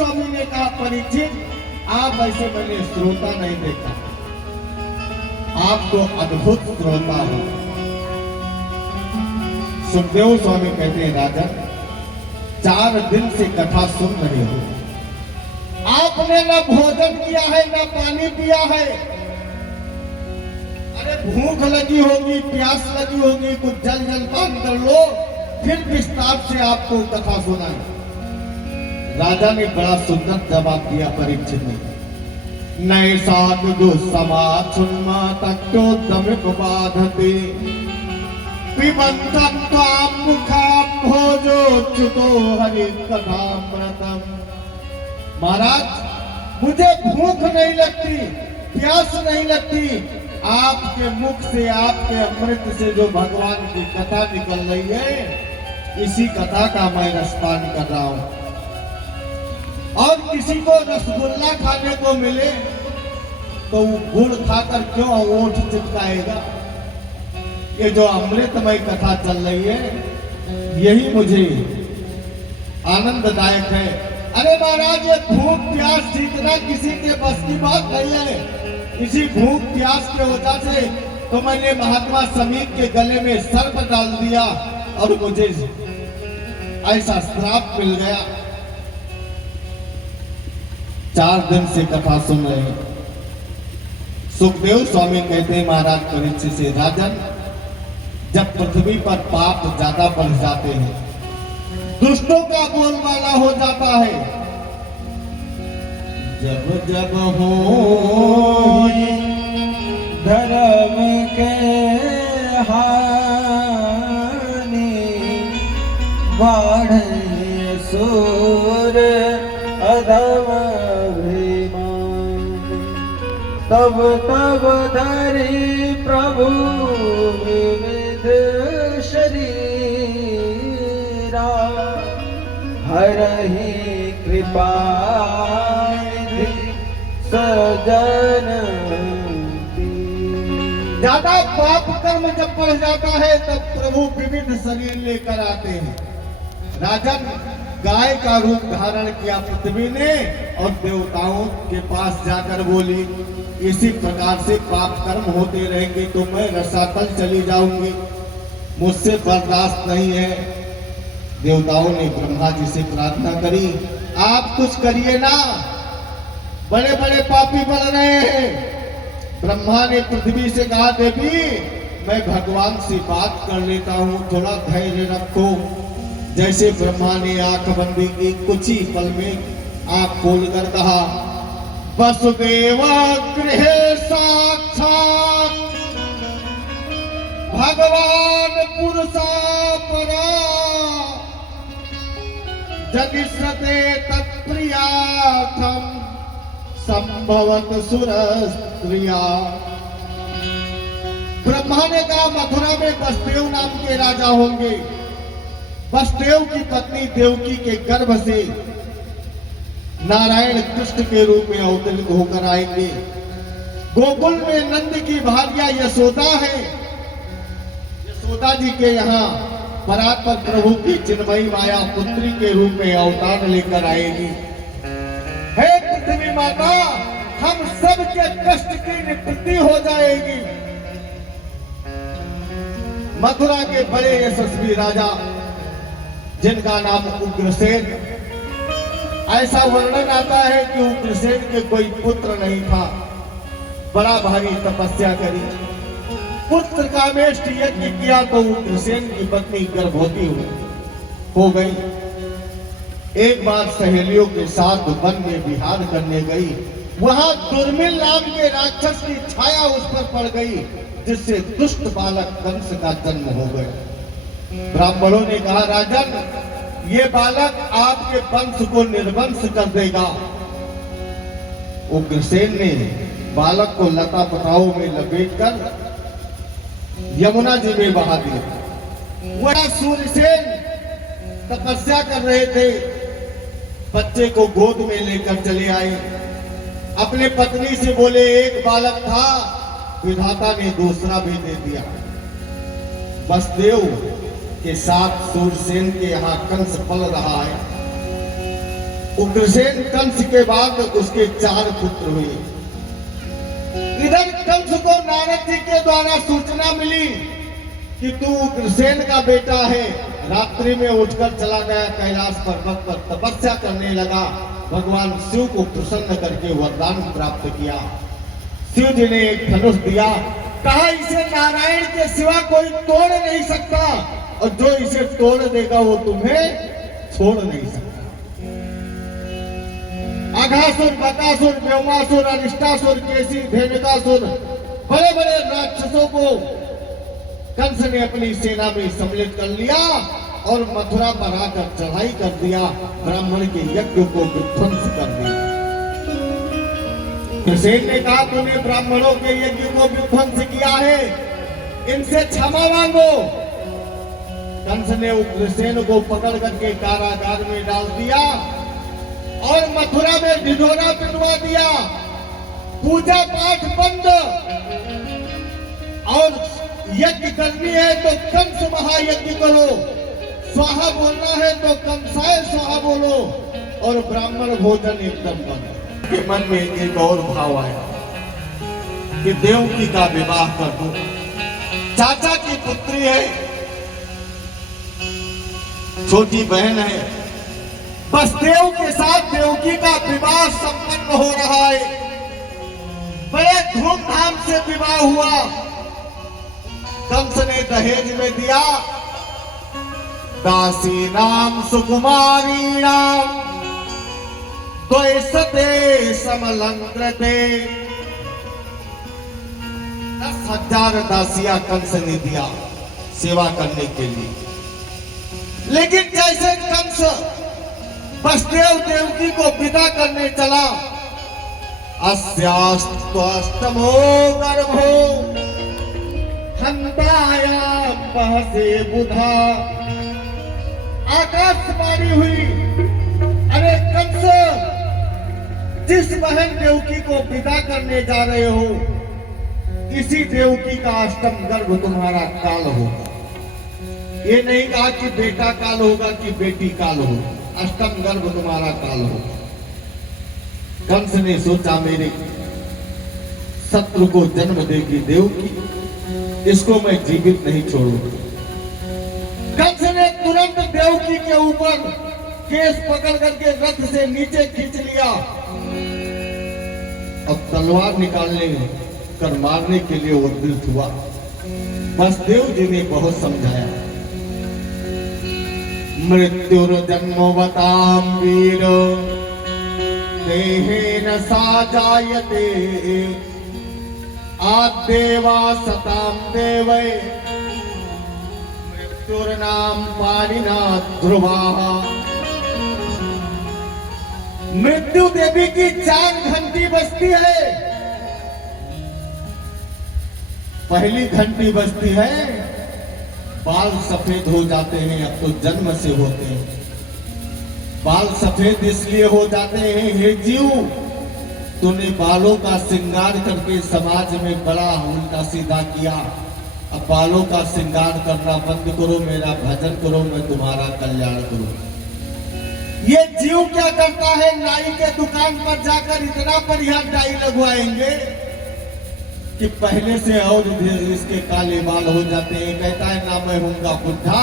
स्वामी ने कहा, परीक्षित, आप ऐसे मैंने श्रोता नहीं देखा, आप तो अद्भुत श्रोता हो। सुखदेव स्वामी कहते हैं, राजन 4 दिन से कथा सुन रहे हो, आपने न भोजन किया है न पानी पिया है। अरे भूख लगी होगी, प्यास लगी होगी, कुछ जल जलपान कर लो, फिर विस्तार से आपको कथा सुनाए। राजा ने बड़ा सुंदर जवाब दिया परीक्षित ने, नए सात जो समाज सुनमा तक्योदमिक बाधते पिबंधन ताम मुखा भोजो च्युतो हरि कथामृतम। महाराज मुझे भूख नहीं लगती, प्यास नहीं लगती, आपके मुख से, आपके अमृत से जो भगवान की कथा निकल रही है, इसी कथा का मैं रसपान कर रहा हूं। और किसी को रसगुल्ला खाने को मिले तो वो गुड़ खाकर क्यों ओठ चिपकाएगा? ये जो अमृतमय कथा चल रही है, यही मुझे आनंददायक है। अरे महाराज, ये भूख प्यास जीतना किसी के बस की बात नहीं है। इसी भूख प्यास के वजह से तो मैंने महात्मा समीप के गले में सर्प डाल दिया और मुझे ऐसा श्राप मिल गया। 4 दिन से कथा सुन रहे हैं। सुखदेव स्वामी कहते हैं, महाराज परीक्षित से, राजन जब पृथ्वी पर पाप ज्यादा बढ़ जाते हैं, दुष्टों का बोलबाला हो जाता है, जब जब हो धर्म के हानि बढ़े सूर अधम अभिमान, तब तब धरि प्रभु विविध शरीरा, हरहि कृपा सजन। ज्यादा पाप कर्म जब बढ़ जाता है तब प्रभु विविध शरीर लेकर आते हैं। राजन गाय का रूप धारण किया पृथ्वी ने और देवताओं के पास जाकर बोली, इसी प्रकार से पाप कर्म होते रहेंगे तो मैं रसातल चली जाऊंगी, मुझसे बर्दाश्त नहीं है। देवताओं ने ब्रह्मा जी से प्रार्थना करी, आप कुछ करिए ना, बड़े बड़े पापी बन रहे हैं। ब्रह्मा ने पृथ्वी से कहा, देवी मैं भगवान से बात कर लेता हूँ, थोड़ा धैर्य रखो। जैसे ब्रह्मा ने आंख बंदी की, कुछ ही पल में आंख खोलकर कहा, वसुदेवा गृह साक्षात भगवान पुरुषा परा, जनिष्यते तत्प्रियार्थम संभवत सुर स्त्रिया। ब्रह्मा ने कहा, मथुरा में वसुदेव नाम के राजा होंगे। वसुदेव की पत्नी देवकी के गर्भ से नारायण कृष्ण के रूप में अवतरित होकर आएंगे। गोकुल में नंद की भार्या यशोदा है। यशोदा जी के यहाँ परात्पर प्रभु की चिन्मयी माया पुत्री के रूप में अवतार लेकर आएगी। हे पृथ्वी माता, हम सब के कष्ट की निवृत्ति हो जाएगी। मथुरा के बड़े यशस्वी राजा जिनका नाम उग्रसेन, ऐसा वर्णन आता है कि उग्रसेन के कोई पुत्र नहीं था, बड़ा भारी तपस्या करी, पुत्र कामेष्ट यज्ञ किया तो उग्रसेन की पत्नी गर्भवती हो गई। एक बार सहेलियों के साथ वन में विहार करने गई, वहां दुर्मिल नाम के राक्षस की छाया उस पर पड़ गई, जिससे दुष्ट बालक कंस का जन्म हो गया। ब्राह्मणों ने कहा, राजन ये बालक आपके वंश को निर्वंश कर देगा। उग्रसेन ने बालक को लता पटाओं में लपेटकर यमुना जी में बहा दिया। वह सूर्यसेन तपस्या कर रहे थे, बच्चे को गोद में लेकर चले आए। अपने पत्नी से बोले, एक बालक था, विधाता ने दूसरा भी दे दिया। वसुदेव के साथ सूर्यसेन के यहाँ कंस पल रहा है। उग्रसेन कंस के बाद उसके 4 पुत्र हुए। इधर कंस को नारद जी के द्वारा सूचना मिली कि तू उग्रसेन का बेटा है। रात्रि में उठकर चला गया कैलाश पर्वत पर, तपस्या करने लगा। भगवान शिव को प्रसन्न करके वरदान प्राप्त किया। शिव जी ने एक धनुष दिया, कहा इसे नारायण के सिवा कोई तोड़ नहीं सकता, और जो इसे तोड़ देगा वो तुम्हें छोड़ नहीं सकता। अघासुर, बकासुर, व्योमासुर, अरिष्टासुर, केसी, धेनुकासुर, बड़े बड़े राक्षसों को कंस ने अपनी सेना में सम्मिलित कर लिया और मथुरा पर आकर चढ़ाई कर दिया। ब्राह्मण के यज्ञ को विध्वंस कर दिया। उग्रसेन ने कहा तूने ब्राह्मणों के यज्ञ को विध्वंस किया है, इनसे क्षमा मांगो। कंस ने उग्रसेन को पकड़ करके कारागार में डाल दिया और मथुरा में ढिढोरा पिटवा दिया। पूजा पाठ बंद, और यज्ञ करनी है तो कंस महायज्ञ करो, स्वाहा बोलना है तो कंसाय स्वाहा बोलो, और ब्राह्मण भोजन एकदम बंद। के मन में एक और भाव आया कि देवकी का विवाह कर दो। चाचा की पुत्री है, छोटी बहन है, बस देव के साथ देवकी का विवाह संपन्न हो रहा है। बड़े धूमधाम से विवाह हुआ। कंस ने दहेज में दिया दासी नाम सुकुमारी नाम द्वैसते समलंकृते। 10,000 दासियां कंस ने दिया सेवा करने के लिए। लेकिन जैसे कंस वसुदेव देवकी को विदा करने चला, अस्यास्तमो गर्भो हंताया बहसे बुधा। आकाशवाणी हुई, अरे कंस, जिस बहन देवकी को विदा करने जा रहे हो, इसी देवकी का अष्टम गर्भ तुम्हारा काल होगा। ये नहीं कहा कि बेटा काल होगा कि बेटी काल होगा, अष्टम गर्भ तुम्हारा काल होगा। कंस ने सोचा मेरे शत्रु को जन्म देगी देवकी, इसको मैं जीवित नहीं छोड़ूंगा। कंस ने तुरंत देवकी के ऊपर केस पकड़ करके रथ से नीचे खींच लिया और तलवार निकालने कर मारने के लिए उद्यत हुआ। वसुदेव जी ने बहुत समझाया, मृत्युर्जन्मवतां वीर देहेन सा जायते आद्देवा सतां देवै मृत्युर्नाम पाणिना ध्रुवाः। मृत्यु देवी की 4 घंटी बजती है। पहली घंटी बजती है, बाल सफेद हो जाते हैं, अब तो जन्म से होते हैं। बाल सफेद इसलिए हो जाते हैं, हे जीव, तूने बालों का श्रृंगार करके समाज में बड़ा उल्टा सीधा किया। अब बालों का श्रृंगार करना बंद करो, मेरा भजन करो, मैं तुम्हारा कल्याण करूं। ये जीव क्या करता है, नाई के दुकान पर जाकर इतना बढ़िया डाई लगवाएंगे कि पहले से और इसके काले बाल हो जाते हैं। कहता है ना मैं हूंगा बुढ़ा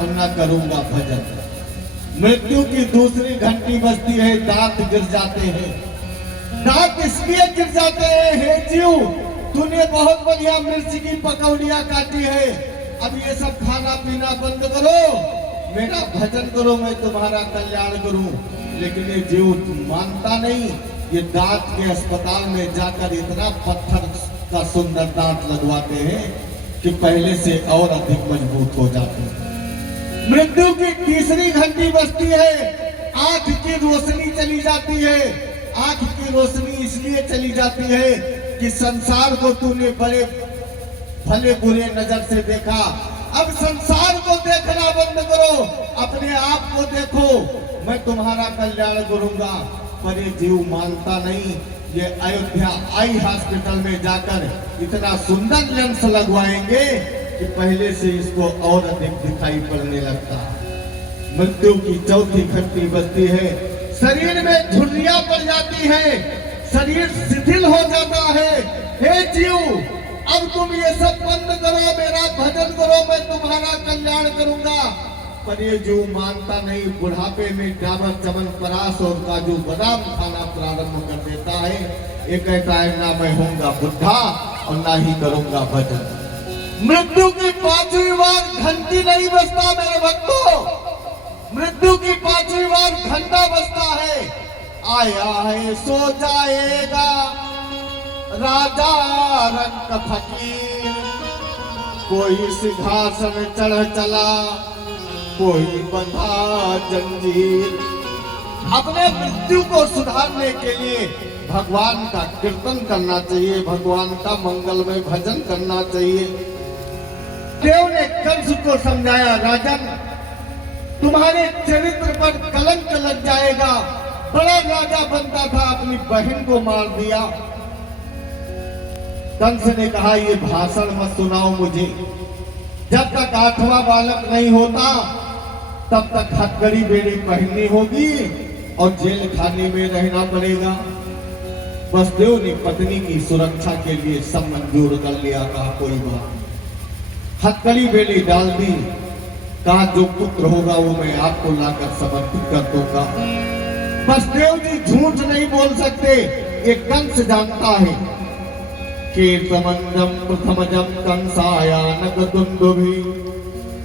और ना करूंगा भजन। मृत्यु की दूसरी घंटी बजती है, दांत गिर जाते हैं। दांत इसलिए गिर जाते हैं, हे जीव, तूने बहुत बढ़िया मिर्च की पकौड़ियां काटी है, अब ये सब खाना पीना बंद करो, मेरा भजन करो, मैं तुम्हारा कल्याण करूं। लेकिन ये जीव मानता नहीं। ये दांत के अस्पताल में जाकर इतना पत्थर का सुंदर दांत लगवाते हैं कि पहले से और अधिक मजबूत हो जाते हैं। मृत्यु की तीसरी घंटी बजती है, आंख की रोशनी चली जाती है। आंख की रोशनी इसलिए चली जाती है कि संसार को तूने बड़े भले बुरे नजर से देखा, अब संसार को देखना बंद करो, अपने आप को देखो, मैं तुम्हारा कल्याण करूंगा। पर ये जीव मानता नहीं। ये अयोध्या आई हॉस्पिटल में जाकर इतना सुंदर लेंस लगवाएंगे कि पहले से इसको और अधिक दिखाई पड़ने लगता। मृत्यु की चौथी घंटी बजती है, शरीर में झुर्रियां पड़ जाती हैं, शरीर शिथिल हो जाता है। हे जीव, अब तुम ये सब बंद करो, मेरा भजन करो, मैं तुम्हारा कल्याण करूंगा। पर ये जो मानता नहीं, बुढ़ापे में डाबर च्यवनप्राश और काजू बादाम खाना प्रारंभ कर देता है। ये कहता है ना मैं होऊंगा बुढ़ा और ना ही करूंगा भजन। मृत्यु की 5वीं बार घंटी नहीं बजता मेरे भक्तों, मृत्यु की 5वीं बार घंटा बजता है। आया है सो जाएगा राजा रंग फकीर, कोई सिंहासन चढ़ चला, कोई बंधा जंजीर। अपने मृत्यु को सुधारने के लिए भगवान का कीर्तन करना चाहिए, भगवान का मंगलमय भजन करना चाहिए। देव ने कंस को समझाया, राजन तुम्हारे चरित्र पर कलंक लग जाएगा। बड़ा राजा बनता था, अपनी बहन को मार दिया। कंस ने कहा ये भाषण मत सुनाओ मुझे, जब तक 8वां बालक नहीं होता तब तक हथकड़ी बेड़ी पहननी होगी और जेल खाने में रहना पड़ेगा। वसुदेव ने पत्नी की सुरक्षा के लिए सब मंजूर कर लिया। कहा कोई बात, हथकड़ी बेड़ी डाल दी। कहा जो पुत्र होगा वो मैं आपको लाकर समर्पित कर दूंगा। वसुदेव जी झूठ नहीं बोल सकते, एक कंस जानता है। कीर्तमंजम प्रथमजम कंसायानक दुंदुभि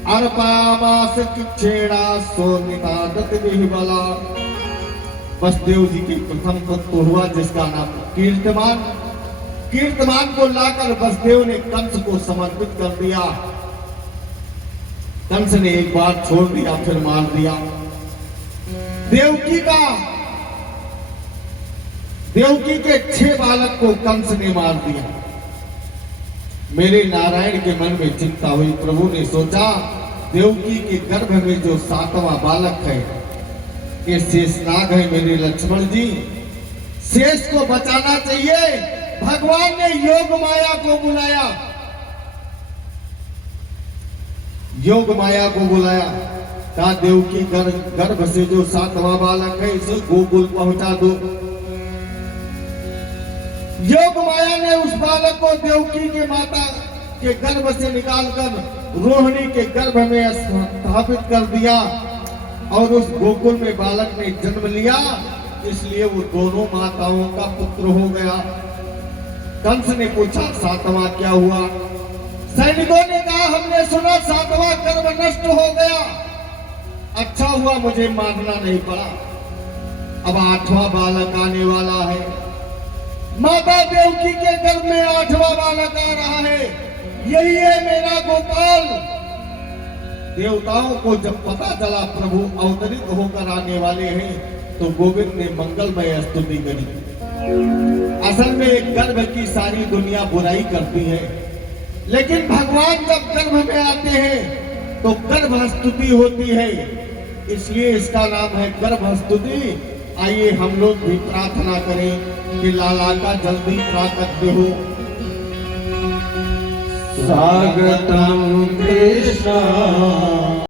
अर्पयामास किच्छेड़ा सोनितादत बिहबला। वसुदेव जी के प्रथम पुत्र हुआ जिसका नाम कीर्तमान। कीर्तमान को लाकर वसुदेव ने कंस को समर्पित कर दिया। कंस ने एक बार छोड़ दिया, फिर मार दिया। देवकी के 6 बालक को कंस ने मार दिया। मेरे नारायण के मन में चिंता हुई। प्रभु ने सोचा देवकी के गर्भ में जो 7वां बालक है ये शेषनाग है मेरे लक्ष्मण जी, शेष को बचाना चाहिए। भगवान ने योग माया को बुलाया, योग माया को बुलाया। कहा देवकी गर्भ से जो 7वां बालक है इसे गोकुल पहुंचा दो। योग माया ने उस बालक को देवकी के माता के गर्भ से निकालकर रोहिणी के गर्भ में स्थापित कर दिया और उस गोकुल में बालक ने जन्म लिया, इसलिए वो दोनों माताओं का पुत्र हो गया। कंस ने पूछा 7वां क्या हुआ? सैनिकों ने कहा हमने सुना 7वां गर्भ नष्ट हो गया। अच्छा हुआ मुझे मारना नहीं पड़ा। अब 8वां बालक आने वाला है। माता देवकी के गर्भ में 8वां बालक आ रहा है, यही है मेरा गोपाल। देवताओं को जब पता चला प्रभु अवतरित होकर आने वाले हैं तो गोविंद ने मंगलमय स्तुति करी। असल में एक गर्भ की सारी दुनिया बुराई करती है, लेकिन भगवान जब गर्भ में आते हैं तो गर्भ स्तुति होती है, इसलिए इसका नाम है गर्भ स्तुति। आइए हम लोग भी प्रार्थना करें कि लाला का जल्दी प्राकट्य हो। स्वागतम कृष्ण।